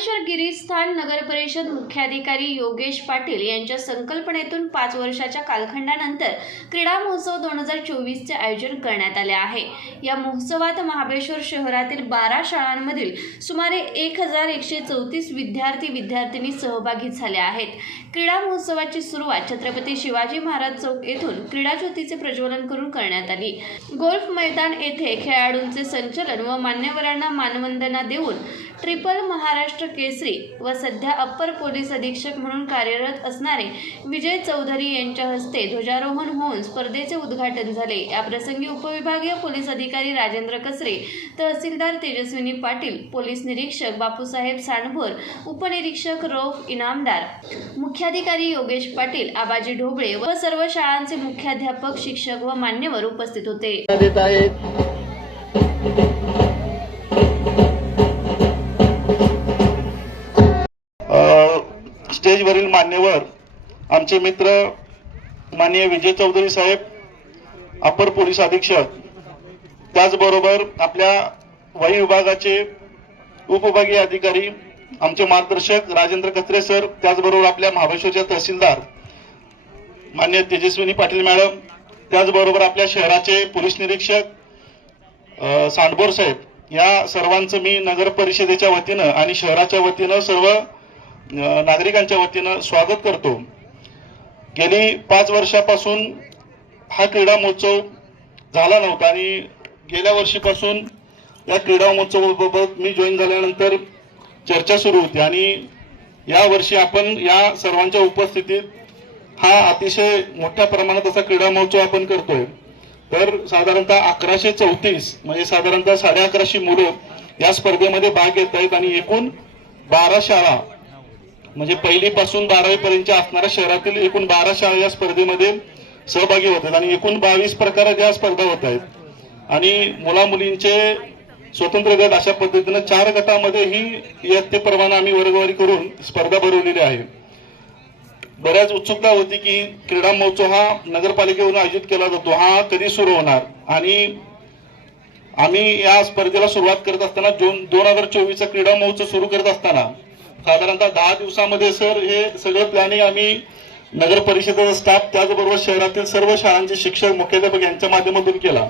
महाबळेश्वर गिरीस्थान नगरपरिषद मुख्याधिकारी योगेश पाटील यांच्या संकल्पनेतून पाच वर्षाच्या कालखंडानंतर क्रीडा महोत्सव दोन हजार चोवीसचे आयोजन करण्यात आले आहे. या महोत्सवात महाबळेश्वर शहरातील बारा शाळांमधील सुमारे एक हजार एकशे चौतीस विद्यार्थी विद्यार्थिनी सहभागी झाले आहेत. क्रीडा महोत्सवाची सुरुवात छत्रपती शिवाजी महाराज चौक येथून क्रीडा ज्योतीचे प्रज्वलन करून करण्यात आली. गोल्फ मैदान येथे खेळाडूंचे संचलन व मान्यवरांना मानवंदना देऊन ट्रिपल महाराष्ट्र केसरी व सध्या अप्पर पोलीस अधीक्षक म्हणून कार्यरत असणारे विजय चौधरी यांच्या हस्ते ध्वजारोहण होऊन स्पर्धेचे उद्घाटन झाले. याप्रसंगी उपविभागीय पोलीस अधिकारी राजेंद्र कसरे तहसीलदार तेजस्विनी पाटील पोलीस निरीक्षक बापूसाहेब सांडभोर उपनिरीक्षक रौफ इनामदार मुख्याधिकारी योगेश पाटील आबाजी ढोबळे व सर्व शाळांचे मुख्याध्यापक शिक्षक व मान्यवर उपस्थित होते. स्टेजवरील मान्यवर आमचे मित्र माननीय विजय चौधरी साहेब अपर पोलीस अधीक्षक त्याचबरोबर आपल्या वायू विभागाचे उपविभागीय अधिकारी आमचे मार्गदर्शक राजेंद्र कत्रे सर त्याचबरोबर आपल्या महाबळेश्वरच्या तहसीलदार मान्य तेजस्विनी पाटील मॅडम त्याचबरोबर आपल्या शहराचे पोलीस निरीक्षक सांडबोर साहेब या सर्वांचं मी नगर परिषदेच्या वतीनं आणि शहराच्या वतीनं सर्व नागरिकांच्या वतीनं स्वागत करतो. गेली पाच वर्षापासून हा क्रीडा महोत्सव झाला नव्हता आणि गेल्या वर्षीपासून या क्रीडा महोत्सवाबाबत मी जॉईन झाल्यानंतर चर्चा सुरू होती आणि या वर्षी आपण या सर्वांच्या उपस्थितीत हा अतिशय मोठ्या प्रमाणात असा क्रीडा महोत्सव आपण करतोय. तर साधारणतः अकराशे चौतीस म्हणजे साधारणतः साडे अकराशे मुलं या स्पर्धेमध्ये भाग घेत आहेत आणि एकूण बारा शाळा म्हणजे पहिली पासून बारावी असणाऱ्या शहरातील एकूण बारा शाळा या स्पर्धेमध्ये सहभागी होत आहेत आणि एकूण बावीस प्रकारात या स्पर्धा होत आहेत. आणि मुला मुलींचे स्वतंत्र गट अशा पद्धतीनं चार गटामध्ये ही इयत्तेप्रमाणे आम्ही वर्गवारी करून स्पर्धा भरवलेली आहे. बऱ्याच उत्सुकता होती की क्रीडा महोत्सव हा नगरपालिकेवरून आयोजित केला जातो. हा कधी सुरू होणार? आणि आम्ही या स्पर्धेला सुरुवात करत असताना दोन दोन हजार चोवीसचा क्रीडा महोत्सव सुरू करत असताना साधारणतः दहा दिवसामध्ये सर हे सगळं प्लॅनिंग आम्ही नगर परिषदेचा स्टाफ त्याचबरोबर शहरातील सर्व शाळांचे शिक्षक मुख्याध्यापक यांच्या माध्यमातून केला.